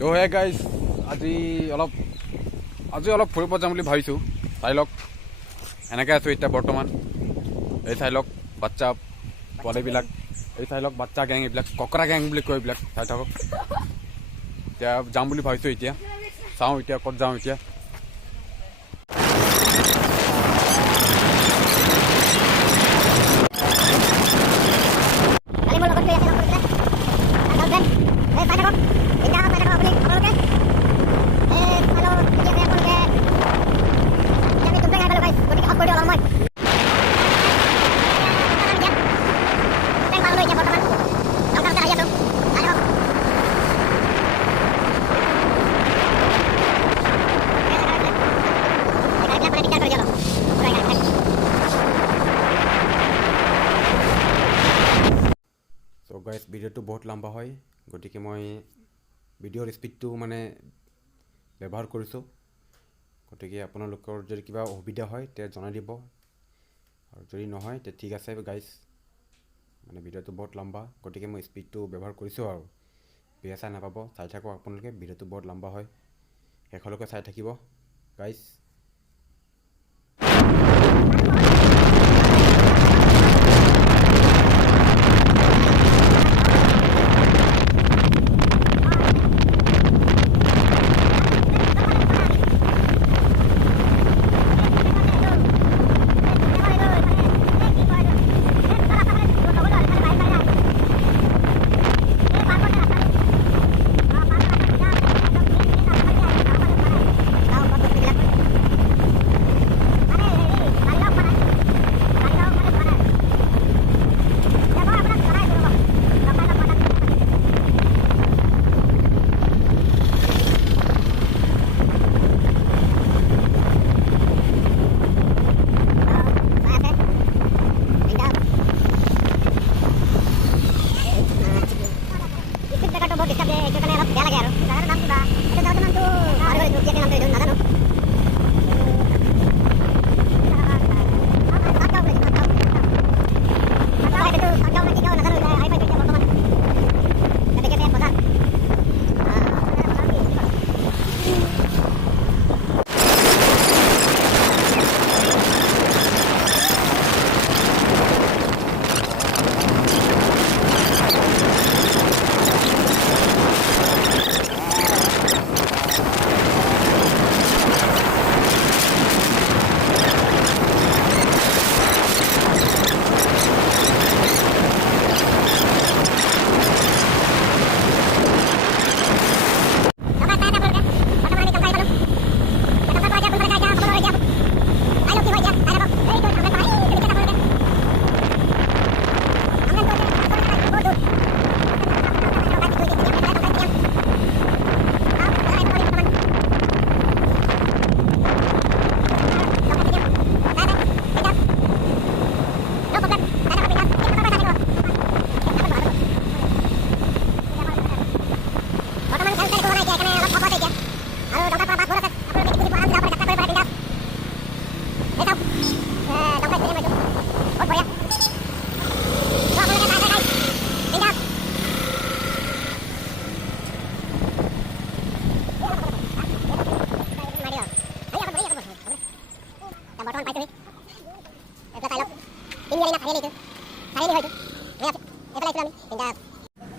তো hey guys আজি অলপ ফুৰিব যাম বুলি ভাবিছোঁ। চাই লওক এনেকৈ আছোঁ এতিয়া বৰ্তমান। এই চাই লওক বাচ্চা পোৱালিবিলাক, এই চাই লওক বাচ্চা গেং, এইবিলাক ককৰা গেং বুলি কয়, এইবিলাক চাই থাকক। এতিয়া যাম বুলি ভাবিছোঁ। এতিয়া চাওঁ এতিয়া ক'ত যাওঁ এতিয়া। তো গাইজ ভিডিঅ'টো বহুত লম্বা হয়, গতিকে মই ভিডিঅ'ৰ স্পীডটো মানে ব্যৱহাৰ কৰিছোঁ। গতিকে আপোনালোকৰ যদি কিবা অসুবিধা হয় তেতিয়া জনাই দিব, আৰু যদি নহয় তেতিয়া ঠিক আছে গাইজ। মানে ভিডিঅ'টো বহুত লম্বা, গতিকে মই স্পীডটো ব্যৱহাৰ কৰিছোঁ আৰু বেয়া চাই নাপাব। চাই থাকক আপোনালোকে, ভিডিঅ'টো বহুত লম্বা হয়, শেষলৈকে চাই থাকিব গাইজ।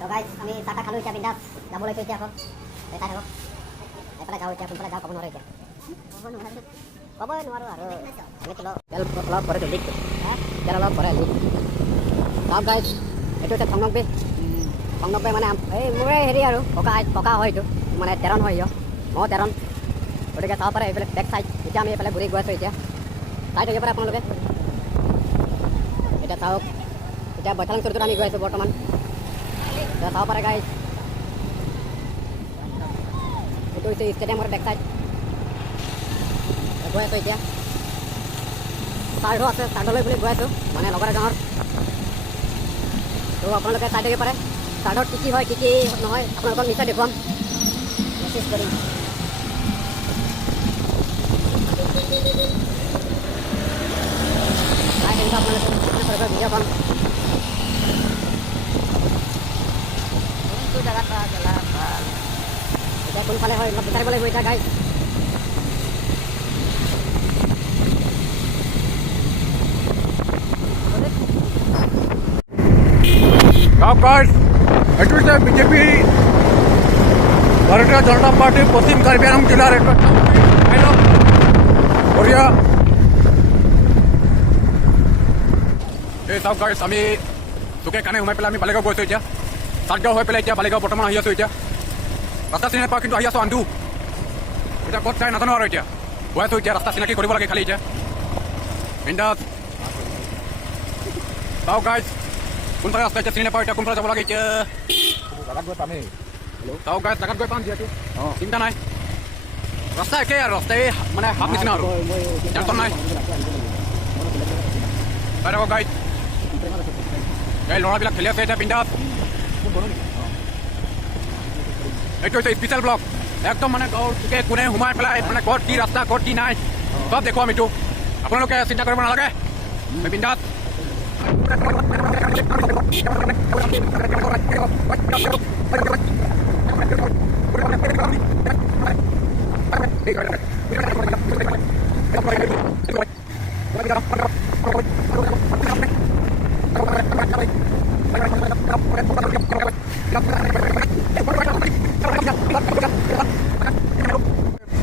তো গাইজ আমি চাহ খালোঁ, এতিয়া বিন্দাছ যাব লৈছোঁ। এতিয়া আকৌ চাই থাকক, এইফালে যাওঁ এতিয়া, কোনফালে যাওঁ ক'ব নোৱাৰোঁ। এতিয়া ক'বই নোৱাৰোঁ আৰু আমি তেল অলপ পৰে লিক, তেল অলপ পৰে লিক। চাওক গাইজ, এইটো এতিয়া সংনব্বৈ মানে এই মোৰে হেৰি আৰু পকা হয়, এইটো মানে তেৰণ হয়, ময়ো তেৰণ। গতিকে চাব পাৰে এইফালে বেক চাইড। এতিয়া আমি এইফালে ঘূৰি গৈ আছোঁ। এতিয়া চাই থাকিব পাৰে আপোনালোকে। এতিয়া চাওক, এতিয়া বৈঠালাং চৰটোত আমি গৈ আছোঁ বৰ্তমান। এতিয়া চাব পাৰে গাইজ, এইটো হৈছে ষ্টেডিয়ামৰ বেক চাইড। গৈ আছোঁ এতিয়া, চাৰ্ডো আছে, চাৰ্ডলৈ বুলি গৈ আছোঁ, মানে লগৰ এজনৰ। তো আপোনালোকে চাই থাকিব পাৰে চাৰ্ডত কি হয় কি নহয়, আপোনালোকক নিশ্চয় দেখুৱাম, মেছেজ কৰিম। চাই থাকিব আপোনালোকে ভিডিঅ'খন। কোনফালে হয় অলপ বিচাৰিব লাগিব এতিয়া গাইজ গাইজ এইটো হৈছে বিজেপি ভাৰতীয় জনতা পাৰ্টি পশ্চিম কাৰ্বি আংলং জিলাৰ এইটো বঢ়িয়া এই চাওক গাইজ আমি চুকে কাণে সোমাই পেলাই আমি বালিগাঁও গৈছোঁ এতিয়া চাটগাঁও হৈ পেলাই এতিয়া বালিগাঁও বৰ্তমান আহি আছোঁ এতিয়া ৰাস্তা চিনি নাপাওঁ কিন্তু আহি আছোঁ আন্ধু এতিয়া ক'ত যায় নাজানো আৰু এতিয়া গৈ আছোঁ এতিয়া ৰাস্তা চিনাকি কৰিব লাগে খালি এতিয়া বিন্দাছ চাওক গাইজ কোনফালে ৰাস্তা এতিয়া চিনি নাপাওঁ এতিয়া কোনফালে যাব লাগে এতিয়া জাগাত গৈ পামেই চাওক গাইজ জাগাত গৈ পাম যিহেতু চিন্তা নাই ৰাস্তা একেই আৰু ৰাস্তা এই মানে হাফ নিচিনা আৰু টেনশ্যন নাই চাই থাকক গাইজ এই ল'ৰাবিলাক খেলি আছে এতিয়া বিন্দাছ এইটো হৈছে স্পেচিয়েল ব্লক একদম মানে গাঁৱৰ কোনে সোমাই পেলাই মানে ক'ত কি ৰাস্তা ক'ত কি নাই চব দেখুৱাম এইটো আপোনালোকে চিন্তা কৰিব নালাগে বিন্দাছ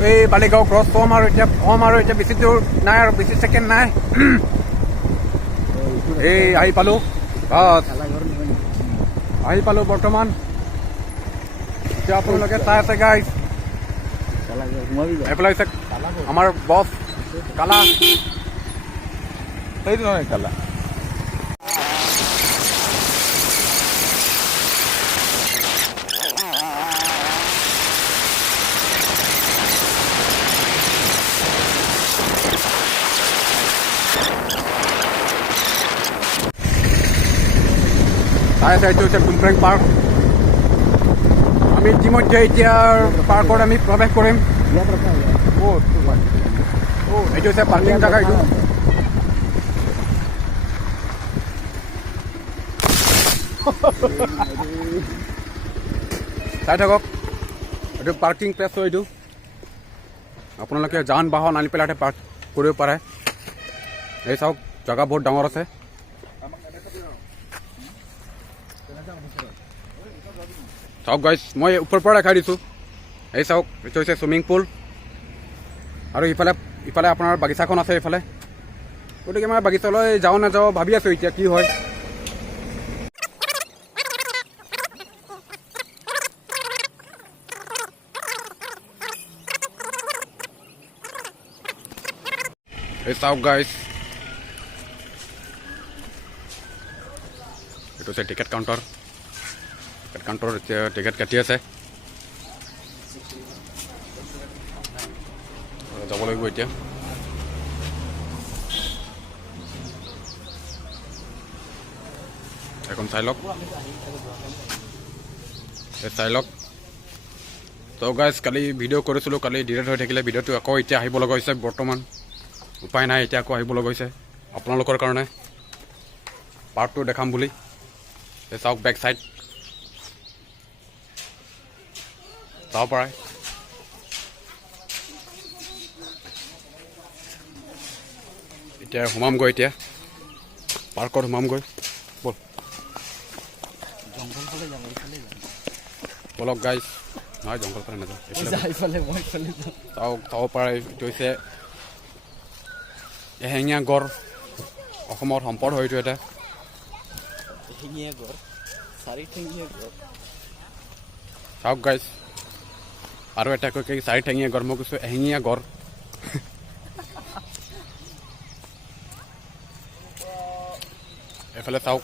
এই বালিগাঁও ক্ৰছ হ'ম আৰু এতিয়া বেছি দূৰ নাই আৰু বেছি ছেকেণ্ড নাই এই আহি পালোঁ বাছ আহি পালোঁ বৰ্তমান এতিয়া আপোনালোকে চাই আছে গাইজ এইফালে হৈছে আমাৰ বছ কালা সেইটো নহয় কালা চাই আছে এইটো হৈছে কুমপ্ৰেং পাৰ্ক আমি ইতিমধ্যে এতিয়া পাৰ্কত আমি প্ৰৱেশ কৰিম এইটো হৈছে পাৰ্কিং জেগা এইটো চাই থাকক এইটো পাৰ্কিং প্লেচ হয় এইটো আপোনালোকে যান বাহন আনি পেলাই পাৰ্ক কৰিব পাৰে এই চাওক জেগা বহুত ডাঙৰ আছে চাওক গাইজ মই ওপৰৰ পৰা দেখাই দিছোঁ এই চাওক এইটো হৈছে চুইমিং পুল আৰু ইফালে আপোনাৰ বাগিচাখন আছে এইফালে গতিকে মই বাগিচালৈ যাওঁ নাযাওঁ ভাবি আছোঁ এতিয়া কি হয় এই চাওক গাইজ এইটো হৈছে টিকেট কাউণ্টাৰ এতিয়া টিকেট কাটি আছে যাব লাগিব এতিয়া এখন চাই লওক চাই লওক তো গাইজ কালি ভিডিঅ' কৰিছিলোঁ কালি ডিলিট হৈ থাকিলে ভিডিঅ'টো আকৌ এতিয়া আহিব লগা হৈছে বৰ্তমান উপায় নাই এতিয়া আকৌ আহিব লগা হৈছে আপোনালোকৰ কাৰণে পাৰ্কটো দেখাম বুলি এই চাওক বেক চাইড চাব পাৰে এতিয়া সোমামগৈ এতিয়া পাৰ্কত সোমামগৈ ব'ল বলক গাইজ নহয় জংঘল ফালে নাযাওঁ চাব পাৰে এইটো হৈছে এশিঙীয়া গড় অসমৰ সম্পদ হয় এইটো এটা চাওক গাইজ আৰু এটা কৈ চাৰিঠেঙীয়া গড় মই কৈছোঁ এশিঙীয়া গড় এইফালে চাওক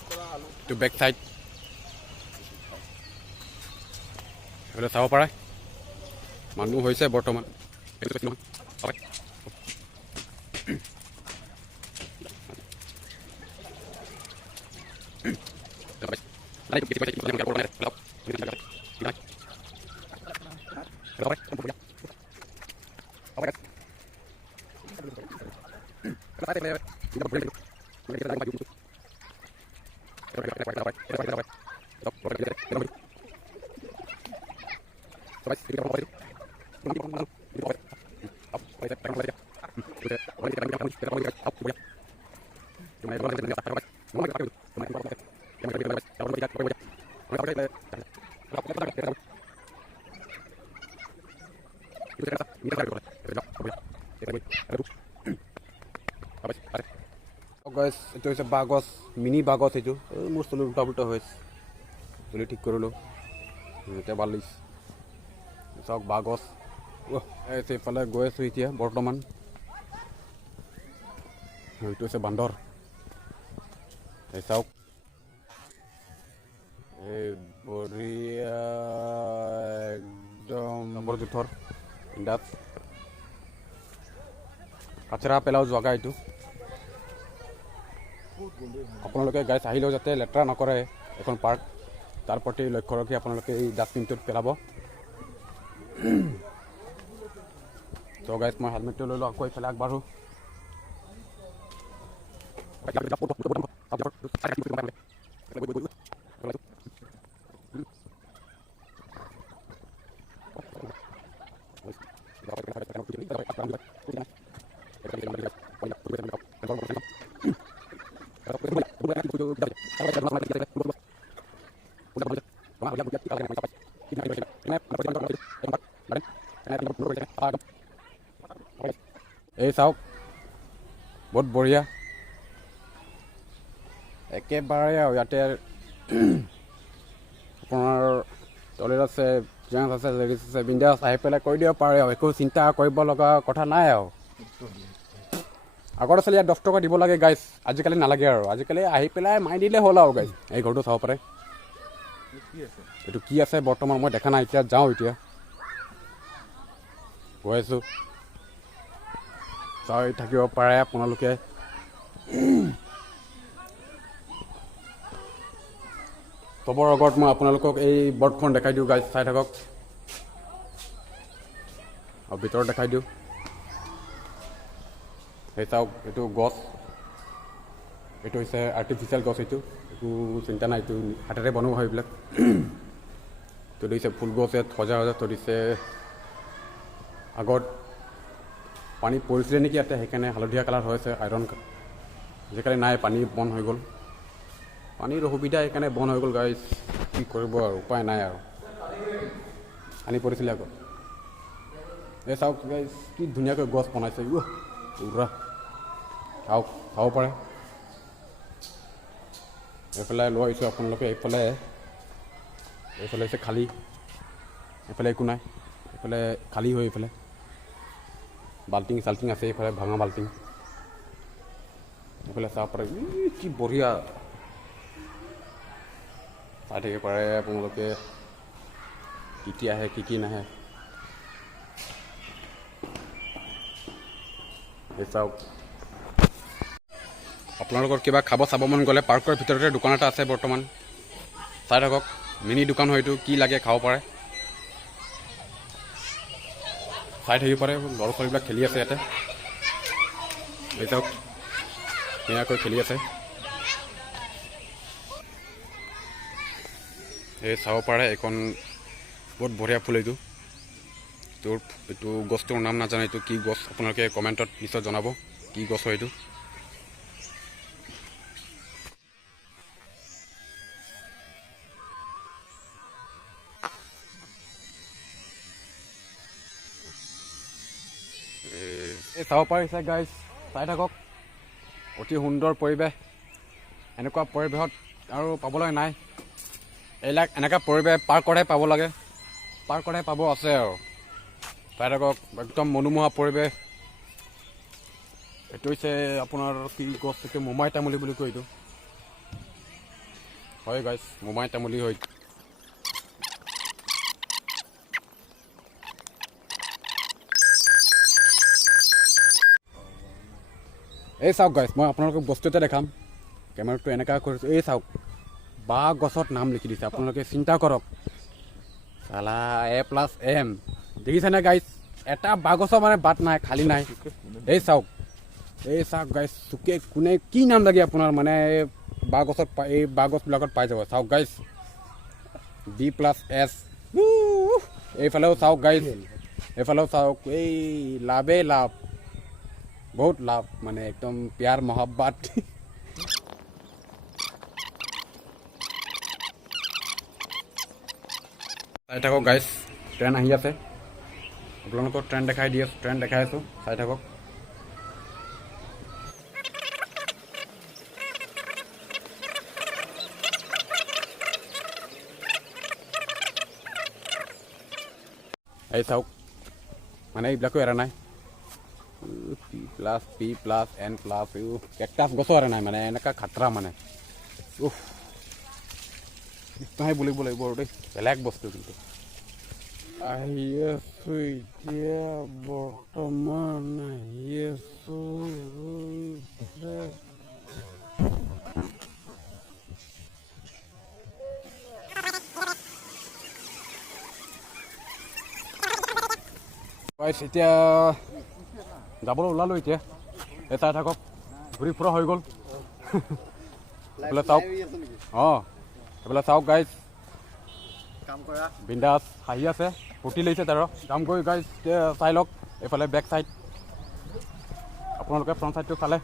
এইটো বেক চাইড এইফালে চাব পাৰে মানুহ হৈছে বৰ্তমান গাইছ এইটো হৈছে বাঁহ গছ মিনি বাঁহ গছ এইটো এই মোৰ চুলি উল্টা পুল্টা হৈছে চুলি ঠিক কৰিলোঁ এতিয়া ভাল লাগিছে চাওক বাঁহ গছ এইফালে গৈ আছোঁ এতিয়া বৰ্তমান এইটো হৈছে বান্দৰ এই চাওক এই বঢ়িয়া একদম নম্বৰ জোঁথৰ ইণ্ডাছ কাচৰা পেলাও জগা এইটো আপোনালোকে গাইছ আহিলেও যাতে লেতেৰা নকৰে এখন পাৰ্ক তাৰ প্ৰতি লক্ষ্য ৰাখি আপোনালোকে এই ডাষ্টবিনটোত পেলাব তো গাইছ মই হেলমেটটো লৈ লওঁ আকৌ এইফালে আগবাঢ়োঁ এই চাওক বহুত বঢ়িয়া একেবাৰে আৰু ইয়াতে আপোনাৰ টয়লেট আছে জেণ্টছ আছে লেডিজ আছে বিন্দাছ আহি পেলাই কৰি দিব পাৰে আৰু একো চিন্তা কৰিব লগা কথা নাই আৰু আগতে আছিলে ইয়াত 10 টকা দিব লাগে গাইছ আজিকালি নালাগে আৰু আজিকালি আহি পেলাই মাৰি দিলে হ'ল আৰু গাইছ এই ঘৰটো চাব পাৰে এইটো কি আছে বৰ্তমান মই দেখা নাই এতিয়া যাওঁ এতিয়া গৈ আছোঁ চাই থাকিব পাৰে আপোনালোকে চবৰ আগত মই আপোনালোকক এই বৰ্ডখন দেখাই দিওঁ গাইছ চাই থাকক আৰু ভিতৰত দেখাই দিওঁ এই চাওক এইটো গছ এইটো হৈছে আৰ্টিফিচিয়েল গছ এইটো একো চিন্তা নাই এইটো হাতেৰে বনোৱা হয় এইবিলাক তো দিছে ফুল গছ ইয়াত সজা থৈ দিছে আগত পানী পৰিছিলে নেকি ইয়াতে সেইকাৰণে হালধীয়া কালাৰ হৈ আছে আইৰণ আজিকালি নাই পানী বন্ধ হৈ গ'ল পানীৰ অসুবিধা সেইকাৰণে বন্ধ হৈ গ'ল গাইছ কি কৰিব আৰু উপায় নাই আৰু পানী পৰিছিলে আগত এই চাওক গাইছ কি ধুনীয়াকৈ গছ বনাইছে পুৰা চাওক চাব পাৰে এইফালে লৈ আহিছোঁ আপোনালোকে এইফালে হৈছে খালী এইফালে একো নাই এইফালে খালী হৈ এইফালে বাল্টিং চাল্টিং আছে এইফালে ভাঙা বাল্টিং এইফালে চাব পাৰে কি বঢ়িয়া চাই থাকিব পাৰে আপোনালোকে কি আহে কি নাহে এই চাওক আপোনালোকৰ কিবা খাব চাব মন গ'লে পাৰ্কৰ ভিতৰতে দোকান এটা আছে বৰ্তমান চাই থাকক মিনি দোকান হয়তো কি লাগে খাব পাৰে চাই থাকিব পাৰে ল'ৰা ছোৱালীবিলাক খেলি আছে ইয়াতে এই চাওক ধুনীয়াকৈ খেলি আছে এই চাব পাৰে এইখন বহুত বঢ়িয়া ফুল এইটো এইটো গছটোৰ নাম নাজানে এইটো কি গছ আপোনালোকে কমেণ্টত নিশ্চয় জনাব কি গছ হয় এইটো এই চাব পাৰিছে গাইছ চাই থাকক অতি সুন্দৰ পৰিৱেশ এনেকুৱা পৰিৱেশত আৰু পাবলৈ নাই এইবিলাক এনেকুৱা পৰিৱেশ পাৰ্কতহে পাব লাগে পাৰ্কতহে পাব আছে আৰু চাই থাকক একদম মনোমোহা পৰিৱেশ এইটো হৈছে আপোনাৰ কি গছ এইটো মোমাই তামুলী বুলি কয় এইটো হয় গাইছ মোমাই তামুলী হয় এই চাওক গাইছ মই আপোনালোকক বস্তু এটা দেখাম কেমেৰাটো এনেকুৱা কৰিছোঁ এই চাওক বাঁহ গছত নাম লিখি দিছে আপোনালোকে চিন্তা কৰক চালা A+M দেখিছেনে গাইছ এটা বাঁহ গছৰ মানে বাট নাই খালী নাই এই চাওক গাইছ চুকে কোনে কি নাম লাগে আপোনাৰ মানে বাঁহ গছত এই বাঁহ গছবিলাকত পাই যাব চাওক গাইছ B+S এইফালেও চাওক গাইছ এইফালেও চাওক এই লাভেই লাভ বহুত লাভ মানে একদম প্যাৰ মহাব্বাত চাই থাকক গাইজ ট্ৰেইন আহি আছে আপোনালোকক ট্ৰেইন দেখাই দি আছোঁ ট্ৰেইন দেখাই আছোঁ চাই থাকক এই চাওক মানে এইবিলাকো এৰা নাই P+N+ কেকটাছ গছো এৰা নাই মানে এনেকুৱা খাতৰা মানে নাই বুলিব লাগিব আৰু দেই বেলেগ বস্তু কিন্তু আহি আছো এতিয়া বৰ্তমান আহি আছো এতিয়া যাবলৈ ওলালোঁ এতিয়া এই চাই থাকক ঘূৰি ফুৰা হৈ গ'ল এইফালে চাওক অঁ এইফালে চাওক গাইজ বিন্দাছ হাঁহি আছে ফূৰ্তি লাগিছে তাৰ কাম কৰি গাইজ চাই লওক এইফালে বেক চাইড আপোনালোকে ফ্ৰণ্ট চাইডটো চালে